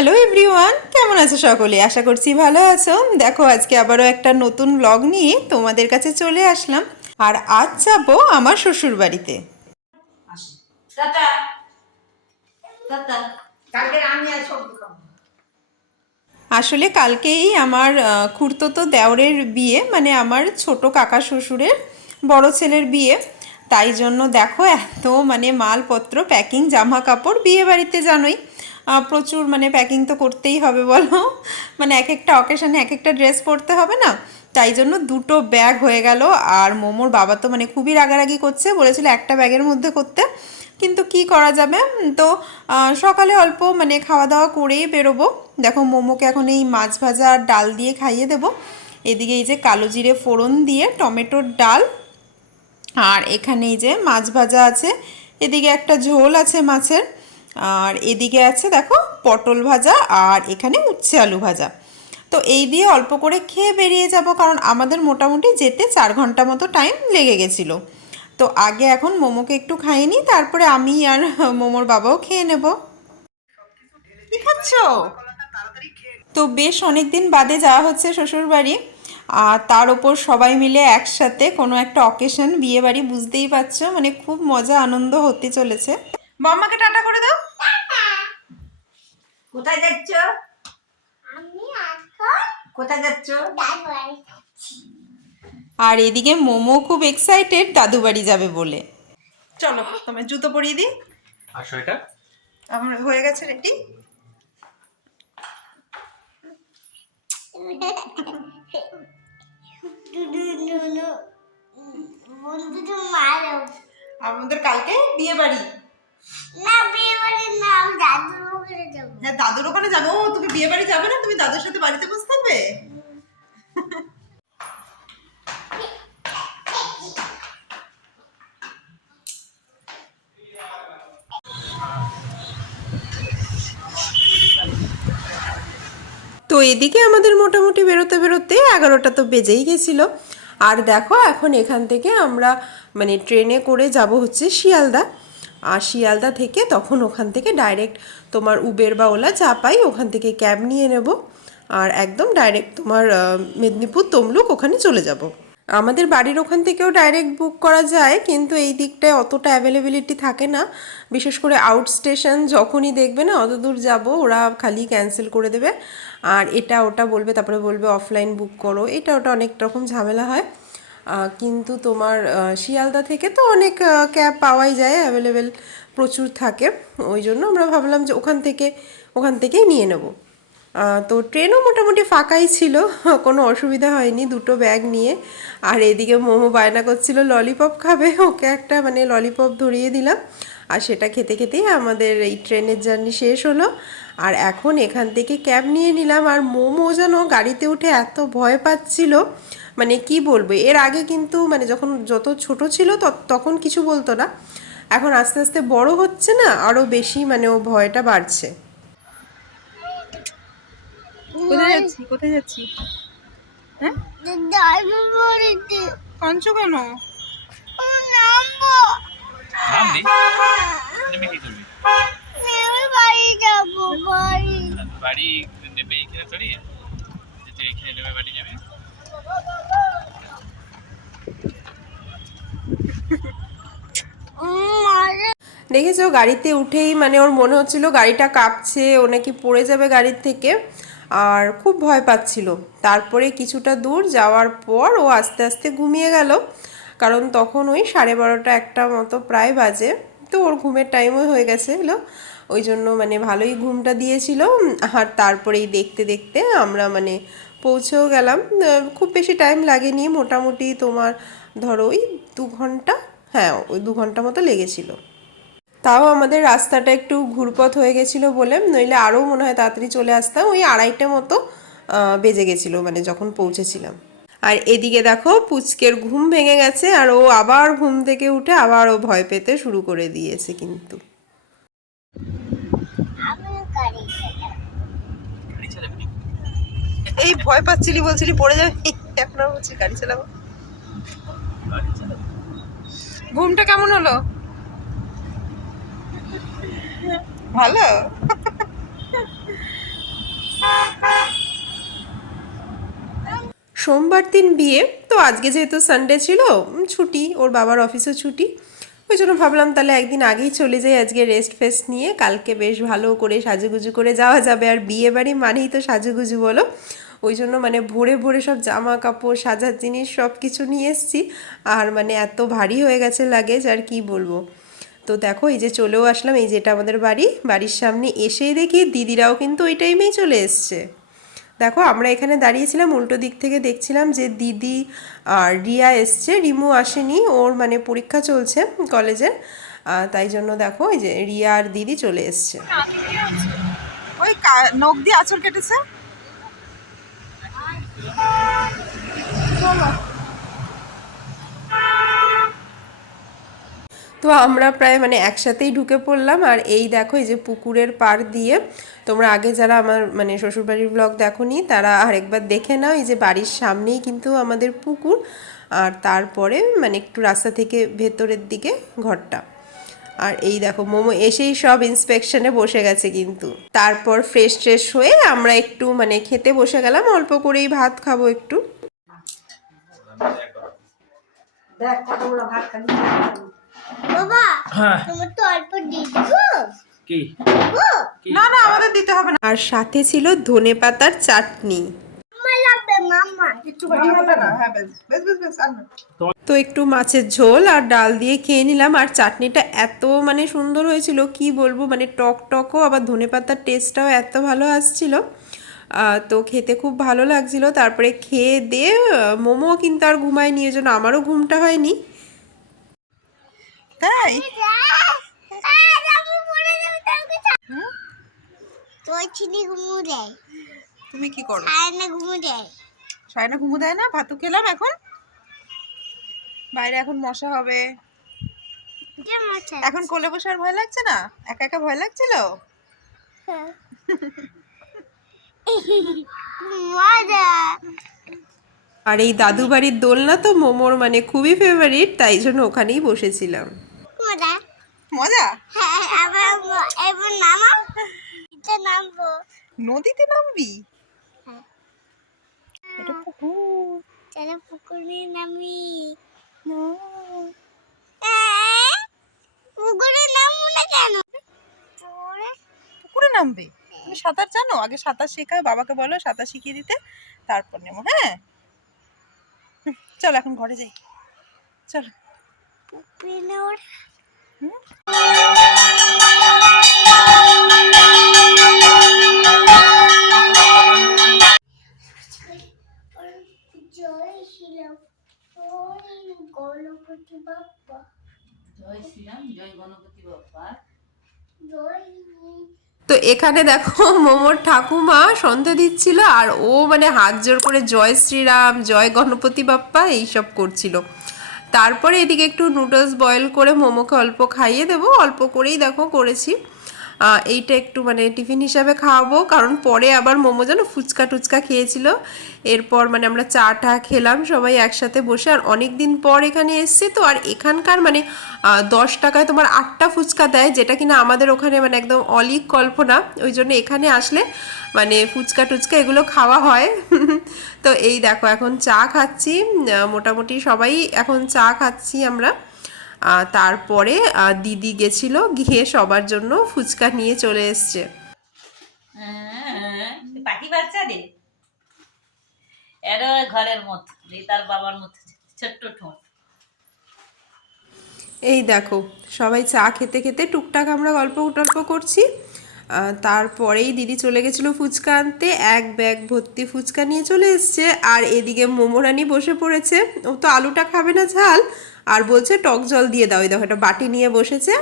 Hello everyone কেমন আছো সকলে? আশা করছি ভালো আছো। দেখো আজকে আবারও একটা নতুন ব্লগ নিয়ে তোমাদের কাছে চলে আসলাম। আর আজ যাব আমার শ্বশুর বাড়িতে আসলে কালকেই আমার আহ, খুড়তুতো দেওরের বিয়ে মানে আমার ছোট কাকা শ্বশুরের বড় ছেলের বিয়ে। তাই জন্য দেখো এত মানে মালপত্র প্যাকিং জামা কাপড় বিয়ে বাড়িতে জানোই। প্রচুর মানে প্যাকিং তো করতেই হবে, বলো। মানে এক একটা অকেশনে এক একটা ড্রেস পরতে হবে না? তাই জন্য দুটো ব্যাগ হয়ে গেল। আর মোমোর বাবা তো মানে খুবই রাগারাগি করছে, বলেছিল একটা ব্যাগের মধ্যে করতে। কিন্তু কি করা যাবে? তো সকালে অল্প মানে খাওয়া দাওয়া করেই বেরোবো। দেখো, মোমোকে এখন এই মাছ ভাজা আর ডাল দিয়ে খাইয়ে দেবো। এদিকে এই যে কালো জিরে ফোড়ন দিয়ে টমেটোর ডাল। আর এখানে এই যে মাছ ভাজা আছে। এদিকে একটা ঝোল আছে মাছের। আর এদিকে আছে দেখো পটল ভাজা আর এখানে উচ্ছে আলু ভাজা। তো এই দিয়ে অল্প করে খেয়ে বেরিয়ে যাব কারণ আমাদের মোটামুটি যেতে চার ঘণ্টা মতো টাইম লেগে গেছিল। তো আগে এখন মোমোকে একটু খাইয়ে নিই, তারপরে আমি আর মোমোর বাবাও খেয়ে নেব। কি খাচ্ছ? তো বেশ অনেক দিন বাদে যাওয়া হচ্ছে শ্বশুর বাড়ি আর তার ওপর সবাই মিলে একসাথে কোনো একটা অকেশন বিয়ে বাড়ি বুঝতেই পারছ মানে খুব মজা আনন্দ হতে চলেছে। মাম্মাকে টাটা করে দাও। কোথায় যাচ্ছ? আমি এখন কোথায় যাচ্ছ? আর এদিকে মোমো খুব এক্সাইটেড দাদু বাড়ি যাবে বলে। চলো তোমার জুতো পরিয়ে দিই। আর সোয়েটার আমার হয়ে গেছে রেডি আমাদের কালকে বিয়ে বাড়ি। না বিয়ে দাদুর ওখানে যাব। হ্যাঁ দাদুর ওখানে যাবে। ও তুমি বিয়ে বাড়ি যাবে না? তুমি দাদুর সাথে বাড়িতে বসে থাকবে? তো এদিকে আমাদের মোটামুটি বেরোতে বেরোতে এগারোটা তো বেজেই গেছিল। আর দেখো এখন এখান থেকে আমরা মানে ট্রেনে করে যাব হচ্ছে শিয়ালদা। আর শিয়ালদা থেকে তখন ওখান থেকে ডাইরেক্ট তোমার উবের বা ওলা যা পাই ওখান থেকে ক্যাব নিয়ে নেব। আর একদম ডাইরেক্ট তোমার মেদিনীপুর তমলুক ওখানে চলে যাব। আমাদের বাড়ির ওখান থেকেও ডাইরেক্ট বুক করা যায়, কিন্তু এই দিকটায় অতটা অ্যাভেলেবিলিটি থাকে না। বিশেষ করে আউট স্টেশন যখনই দেখবে না, অত দূর যাব, ওরা খালি ক্যান্সেল করে দেবে। আর এটা ওটা বলবে, তারপরে বলবে অফলাইন বুক করো। এটা ওটা অনেক রকম ঝামেলা হয়। কিন্তু তোমার শিয়ালদা থেকে তো অনেক ক্যাব পাওয়াই যায়, অ্যাভেলেবেল প্রচুর থাকে। ওই জন্য আমরা ভাবলাম যে ওখান থেকে, ওখান থেকেই নিয়ে নেব। তো ট্রেনও মোটামুটি ফাঁকাই ছিল, কোনো অসুবিধা হয়নি, দুটো ব্যাগ নিয়ে। আর এদিকে মোমো বায়না করছিল, ললিপপ খাবে, ওকে একটা মানে ললিপপ ধরিয়ে দিলাম। আর সেটা খেতে খেতেই আমাদের এই ট্রেনের জার্নি শেষ হলো। আর এখন এখান থেকে ক্যাব নিয়ে নিলাম আর মোমো যেন গাড়িতে উঠে এত ভয় পাচ্ছিল। মানে কি বলব এর আগে কিন্তু মানে যখন যত ছোট ছিল তখন কিছু বলতো না। এখন আস্তে আস্তে বড় হচ্ছে না আরও বেশি মানে ও ভয়টা বাড়ছে। কোথায় যাচ্ছি? কোথায় যাচ্ছি? হ্যাঁ? কেন নামবো নামবি নেমে কি করবি আমি বাড়ি যাব বাড়ি বাড়ি নেবে এখানে যে এখানে নেবে, বাড়ি যাবি দেখেছ, গাড়িতে উঠেই মানে ওর মনে হচ্ছিল গাড়িটা কাঁপছে, ও নাকি পড়ে যাবে গাড়ির থেকে, আর খুব ভয় পাচ্ছিল। তারপরে কিছুটা দূর যাওয়ার পর ও আস্তে আস্তে ঘুমিয়ে গেল, কারণ তখন ওই সাড়ে বারোটা একটা মতো প্রায় বাজে। তো ওর ঘুমের টাইমও হয়ে গেছিল ওই জন্য মানে ভালোই ঘুমটা দিয়েছিল। আর তারপরেই দেখতে দেখতে আমরা মানে পৌঁছেও গেলাম। খুব বেশি টাইম লাগেনি। মোটামুটি তোমার ধরো ওই দু ঘণ্টা হ্যাঁ ওই দু ঘণ্টা মতো লেগেছিল। তাও আমাদের রাস্তাটা একটু ঘুরপথ হয়ে গেছিল বলে, নইলে আরও মনে হয় তাড়াতাড়ি চলে আসতাম। ওই আড়াইটে মতো বেজে গেছিল মানে যখন পৌঁছেছিলাম। আর এদিকে দেখো পুচকের ঘুম ভেঙে গেছে, আর ও আবার ঘুম থেকে উঠে আবার ও ভয় পেতে শুরু করে দিয়েছে কিন্তু। এই ভয় পাচ্ছিলি বলছিলি, পড়ে যাবে? এখন আর বলছি, গাড়ি চালাবো। ঘুমটা কেমন হলো? ভালো? সোমবার দিন বিয়ে, তো আজকে যেহেতু সানডে ছিল ছুটি, ওর বাবার অফিসে ছুটি, ওই জন্য ভাবলাম তাহলে একদিন আগেই চলে যাই আজকে রেস্ট ফেস্ট নিয়ে। কালকে বেশ ভালো করে সাজুগুজু করে যাওয়া যাবে। আর বিয়ে বাড়ি মানেই তো সাজুগুজু বলো। ওই জন্য মানে ভোরে ভোরে সব জামা কাপড়, সাজার জিনিস সব কিছু নিয়ে এসেছি। আর মানে এত ভারী হয়ে গেছে লাগেজ আর কি বলব? তো দেখো, এই যে চলেও আসলাম, এই যেটা আমাদের বাড়ি। বাড়ির সামনে এসেই দেখি দিদিরাও কিন্তু ওই টাইমেই চলে এসছে। দেখো, আমরা এখানে দাঁড়িয়েছিলাম, উল্টো দিক থেকে দেখছিলাম যে দিদি আর রিয়া এসছে। রিমু আসেনি, ওর মানে পরীক্ষা চলছে কলেজের তাই জন্য দেখো, এই যে রিয়া আর দিদি চলে এসছে। ওই নখ দিয়ে আঁচড় কেটেছে? তো আমরা প্রায় মানে একসাথেই ঢুকে পড়লাম, আর এই দেখো, এই যে পুকুরের পাড় দিয়ে তোমরা আগে যারা আমার মানে শ্বশুরবাড়ির ব্লগ দেখো নি তারা আরেকবার দেখে নাও, এই যে বাড়ির সামনেই কিন্তু আমাদের পুকুর, আর তারপরে মানে একটু রাস্তা থেকে ভেতরের দিকে ঘরটা। আর এই দেখো, মোমো এসেই সব ইন্সপেকশনে বসে গেছে কিন্তু। তারপর ফ্রেশ ট্রেশ হয়ে আমরা একটু মানে খেতে বসে গেলাম, অল্প করেই ভাত খাব একটু। দেখ কতগুলো ভাত খালি বাবা হ্যাঁ। তো অল্প দিয়ে কি? না না আমাদের দিতে হবে না। আর সাথে ছিল ধনে পাতার চাটনি। হ্যাঁ। তো একটু মাছের ঝোল আর ডাল দিয়ে খেয়ে নিলাম। আর চাটনিটা এত মানে সুন্দর হয়েছিল কি বলব? মানে টক টকও আবার ধনে পাতার টেস্টটাও এত ভালো আসছিল। তো খেতে খুব ভালো লাগছিল। তারপরে খেয়ে দিয়ে মোমো কিন্তু আর ঘুমায়নি ওই জন্য আমারও ঘুমটা হয়নি। তাই? তোর চিনি ঘুমু দেয়। তুমি কি করো? আয়না ঘুমু দেয়। সায়না ঘুমু দেয় না? ভাতও খেলাম এখন? বাইরে এখন মশা হবে। এখন কোলে বসে আর ভয় লাগছে না? একা একা ভয় লাগছিল? মজা আর এই দাদু বাড়ির দোলনা তো মোমোর মানে খুবই ফেভারিট তাই জন্য ওখানেই বসেছিলাম। মজা? মজা? হ্যাঁ আবার এবার নামাও? এটা নামবো। নদীতে নামবি? হ্যাঁ। এটা পুকুর। তাহলে পুকুরে নামি। না। আহ, পুকুরে নামবো না কেন? পুকুরে পুকুরে নামবে? তুমি সাঁতার জানো? আগে সাঁতার শেখায় বাবাকে বলো সাঁতার শিখিয়ে দিতে তারপর নেব হ্যাঁ? চলো চল এখন ঘরে যাই। চল। এখানে দেখো মোমোর ঠাকুমা সন্ধে দিচ্ছিল আর ও মানে হাত জোর করে জয় শ্রীরাম, জয় গণপতি বাপ্পা এইসব করছিল। তারপরে এদিকে একটু নুডলস বয়েল করে মোমোকে অল্প খাইয়ে দেবো। অল্প করেই দেখো করেছি। এইটা একটু মানে টিফিন হিসাবে খাওয়াবো। কারণ পরে আবার মোমো যেন ফুচকা টুচকা খেয়েছিল। এরপর মানে আমরা চা টা খেলাম সবাই একসাথে বসে। আর অনেক দিন পর এখানে এসছে তো, আর এখানকার মানে দশ টাকায় তোমার আটটা ফুচকা দেয়, যেটা কিনা আমাদের ওখানে মানে একদম অলিক কল্পনা। ওই জন্য এখানে আসলে মানে ফুচকা টুচকা এগুলো খাওয়া হয়। তো এই দেখো, এখন চা খাচ্ছি। মোটামুটি সবাই এখন চা খাচ্ছি আমরা। তারপরে দিদি গেছিল গিয়ে সবার জন্য ফুচকা নিয়ে চলে এসছে। হ্যাঁ, পাখি বাচ্চা রে এর ঘরের মতো তার বাবার মতো ছোট্ট ঠোঁট। এই দেখো সবাই চা খেতে খেতে টুকটাক আমরা গল্প টল্প করছি। তারপরেই দিদি চলে গেছিল ফুচকা আনতে, এক ব্যাগ ভর্তি ফুচকা নিয়ে চলে এসছে। আর এদিকে মোমোরানি বসে পড়েছে। ও তো আলুটা খাবে না ঝাল, আর বলছে টক জল দিয়ে দাও, এই দেখো একটা বাটি নিয়ে বসেছে।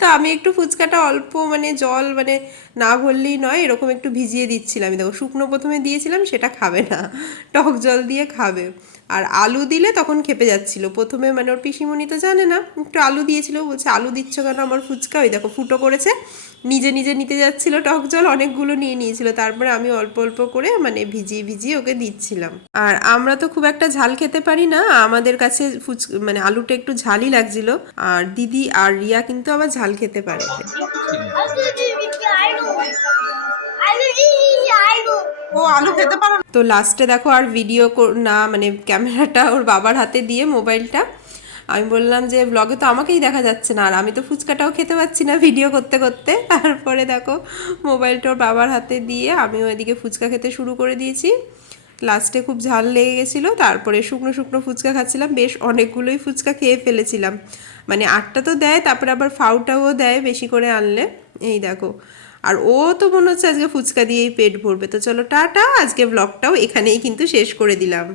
তো আমি একটু ফুচকাটা অল্প মানে জল মানে না ভরলেই নয়, এরকম একটু ভিজিয়ে দিচ্ছিলাম। দেখো, শুকনো প্রথমে দিয়েছিলাম, সেটা খাবে না। টক জল দিয়ে খাবে। আর আলু দিলে তখন খেপে যাচ্ছিল। প্রথমে মানে ওর পিসিমণি তো জানে না, একটু আলু দিয়েছিল, বলছে, আলু দিচ্ছ কেন? আমার ফুচকা? ওই দেখো, ফুটো করেছে, নিজে নিজে নিতে যাচ্ছিল, টক জল অনেকগুলো নিয়ে নিয়েছিল, তারপরে আমি অল্প অল্প করে মানে ভিজিয়ে ভিজিয়ে ওকে দিচ্ছিলাম। আর আমরা তো খুব একটা ঝাল খেতে পারি না, আমাদের কাছে ফুচ মানে আলুটা একটু ঝালই লাগছিল, আর দিদি আর রিয়া কিন্তু আবার ঝাল খেতে পারে। ও আলু খেতে পারো তো লাস্টে দেখো আর ভিডিও না মানে ক্যামেরাটা ওর বাবার হাতে দিয়ে মোবাইলটা। আমি বললাম যে ব্লগে তো আমাকেই দেখা যাচ্ছে না আর আমি তো ফুচকাটাও খেতে পাচ্ছি না ভিডিও করতে করতে। তারপরে দেখো মোবাইলটা ওর বাবার হাতে দিয়ে আমিও এদিকে ফুচকা খেতে শুরু করে দিয়েছি। লাস্টে খুব ঝাল লেগে গেছিল তারপরে শুকনো শুকনো ফুচকা খাচ্ছিলাম। বেশ অনেকগুলোই ফুচকা খেয়ে ফেলেছিলাম। মানে আটটা তো দেয় তারপরে আবার ফাউটাও দেয় বেশি করে আনলে। এই দেখো আর ও তো মনে হচ্ছে আজকে ফুচকা দিয়েই পেট ভরবে। তো চলো টাটা, আজকে ব্লগটাও এখানেই কিন্তু শেষ করে দিলাম।